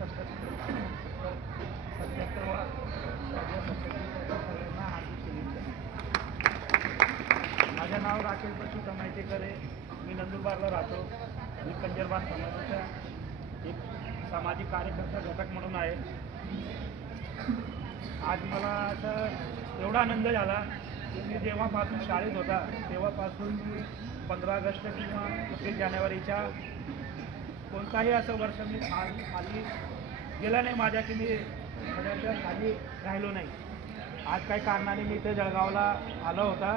77वा सगळ्यांना हार्दिक शुभेच्छा. माझे नाव राकेश बच्चू कमायतेकर आहे. मी नंदुरबारला राहतो. मी कंजरबाग समाजाचा एक सामाजिक कार्यकर्ता घटक म्हणून आहे. आज मला असं एवढा आनंद झाला की मी जेव्हापासून शाळेत होता तेव्हापासून मी 15 ऑगस्ट किंवा 21 जानेवारीच्या कोणताही असं वर्ष मी खाली गेला नाही माझ्या की मी घड्याच्या खाली राहिलो नाही. आज काही कारणाने मी इथे जळगावला आलो होता.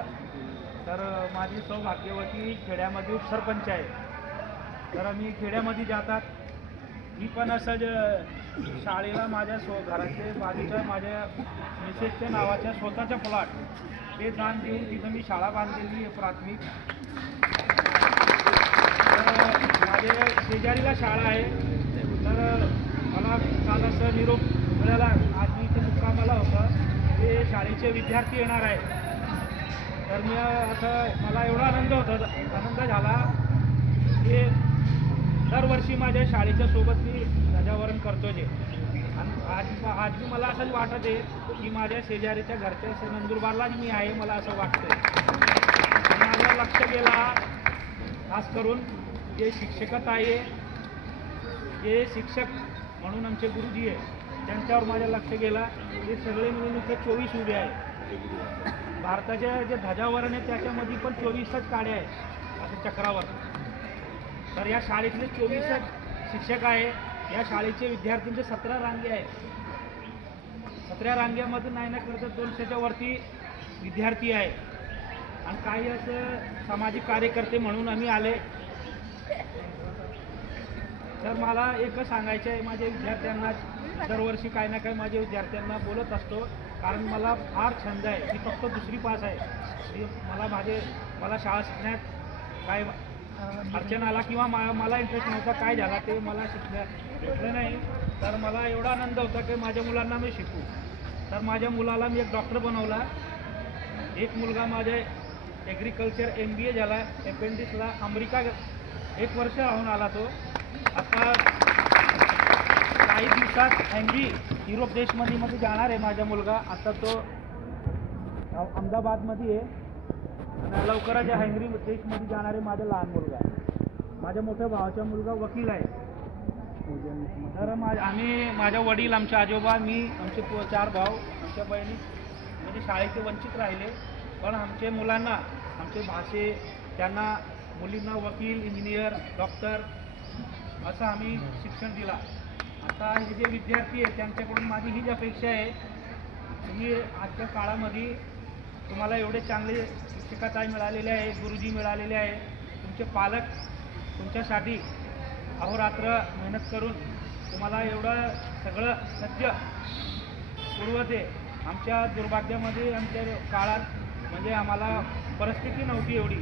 तर माझी सौभाग्यवती खेड्यामध्ये उपसरपंच आहे. तर मी खेड्यामध्ये जातात मी पण असं शाळेला माझ्या घराचे बाजूच्या माझ्या मिसेसच्या नावाच्या स्वतःच्या प्लॉट ते दान देऊन तिथं मी शाळा बांधलेली आहे प्राथमिक. तर माझ्या शेजारीला शाळा आहे. तर मला काल असं निरोप मिळाला आज मी इथे मुक्कामाला होता ते शाळेचे विद्यार्थी येणार आहे. तर मी असं मला एवढा आनंद झाला की दरवर्षी माझ्या शाळेच्या सोबत मी ध्वजारोहण करतो जे. आणि आज मला असंच वाटत आहे की माझ्या शेजारीच्या घरच्या नंदुरबारलाच मी आहे मला असं वाटतं. माझं लक्ष गेला खास करून जे शिक्षकत आहे जे शिक्षक म्हणून आमचे गुरुजी आहे त्यांच्यावर माझं लक्ष गेला. ते सगळे मिळून इथे 24 उभे आहे. भारताच्या जे ध्वजारोहण आहे त्याच्यामध्ये पण 24च काड्या आहे असं चक्रावर. तर या शाळेतले 24 शिक्षक आहे. या शाळेचे विद्यार्थ्यांचे 17 रांगे आहे. 17 रांग्यामध्ये नाही ना करता 200च्या वरती विद्यार्थी आहे. आणि काही असं सामाजिक कार्यकर्ते म्हणून आम्ही आले. तर मला एकच सांगायचं आहे माझ्या विद्यार्थ्यांना दरवर्षी काही ना काही माझ्या विद्यार्थ्यांना बोलत असतो कारण मला फार छंद आहे. मी फक्त 2री पास आहे. मला शाळा शिकण्यात काय अडचण आला किंवा मला इंटरेस्ट नव्हता काय झाला ते मला शिकण्यात भेटलं नाही. तर मला एवढा आनंद होता की माझ्या मुलांना मी शिकू. तर माझ्या मुलाला मी एक डॉक्टर बनवला. एक मुलगा माझे ॲग्रिकल्चर MBA झाला. अपेंडिक्सला अमेरिका 1 वर्ष राहून आला तो. आता काही दिवसात हंगरी युरोप देशमध्ये जाणार आहे माझा मुलगा. आता तो अहमदाबादमध्ये आहे आणि लवकरच हंगरी देशमध्ये जाणार आहे माझा लहान मुलगा. माझ्या मोठ्या भावाचा मुलगा वकील आहे. तर आम्ही माझ्या वडील आमचे आजोबा मी आमचे 4 भाऊ आमच्या बहिणी म्हणजे शाळेचे वंचित राहिले. पण आमच्या मुलांना आमचे भाषे त्यांना मुलींना वकील इंजिनियर डॉक्टर असं आम्ही शिक्षण दिला. आता हे जे विद्यार्थी आहेत त्यांच्याकडून माझी हीच अपेक्षा आहे की आजच्या काळामध्ये तुम्हाला एवढे चांगले शिक्षकताई मिळालेले आहे गुरुजी मिळालेले आहे. तुमचे पालक तुमच्यासाठी अहोरात्र मेहनत करून तुम्हाला एवढं सगळं सज्ज पुरवते. आमच्या दुर्भाग्यामध्ये आमच्या काळात म्हणजे आम्हाला परिस्थिती नव्हती एवढी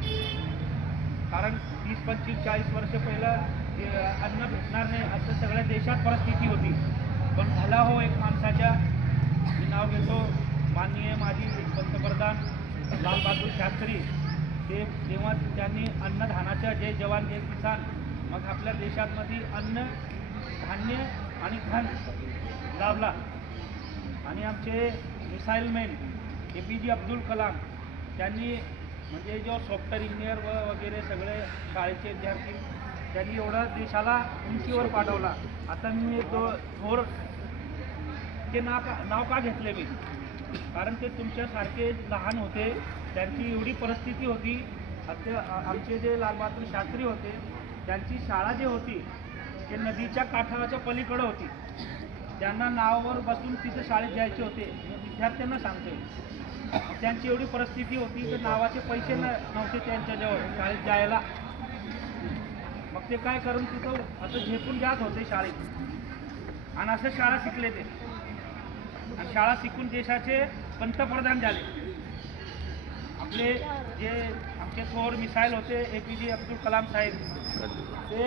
कारण 30, 25, 40 वर्ष पहिलं अन्न भेटणार नाही असं सगळ्या देशात परिस्थिती होती. पण मला हो एक माणसाच्या मी नाव घेतो माननीय माजी पंतप्रधान लालबहादूर शास्त्री ते तेव्हा त्यांनी अन्नधानाच्या जय जवान जय किसान मग आपल्या देशामध्ये अन्न धान्य आणि धन लाभला. आणि आमचे missile man APJ Abdul Kalam त्यांनी म्हणजे जो सॉफ्टवेअर इंजिनियर वगैरे सगळे शाळेचे विद्यार्थी त्यांनी एवढा देशाला उंचीवर पाठवला. आता मी थोर ते नाव का घेतले मी कारण ते तुमच्यासारखे लहान होते. त्यांची एवढी परिस्थिती होती. आमचे जे लालबहादूर शास्त्री होते त्यांची शाळा जी होती ते नदीच्या काठाच्या पलीकडे होती. त्यांना नावावर बसून तिथे शाळेत जायचे होते. विद्यार्थ्यांना सांगते त्यांची एवढी परिस्थिती होती की नावाचे पैसे नव्हते त्यांच्याजवळ शाळेत जायला. मग ते काय करून तिथं असं झेपून जात होते शाळेत आणि असं शाळा शिकले ते आणि शाळा शिकून देशाचे पंतप्रधान झाले. आपले जे आमचे थोर मिसाईल होते APJ अब्दुल कलाम साहेब ते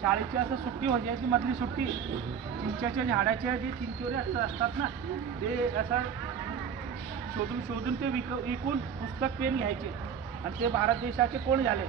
शाळेची असं सुट्टी होती ती मधली सुट्टी चिंचेच्या झाडाच्या जे चिंचोरे असतात ना ते असं शोधून ते विकून पुस्तक पेन घ्यायचे आणि ते भारत देशाचे कोण झाले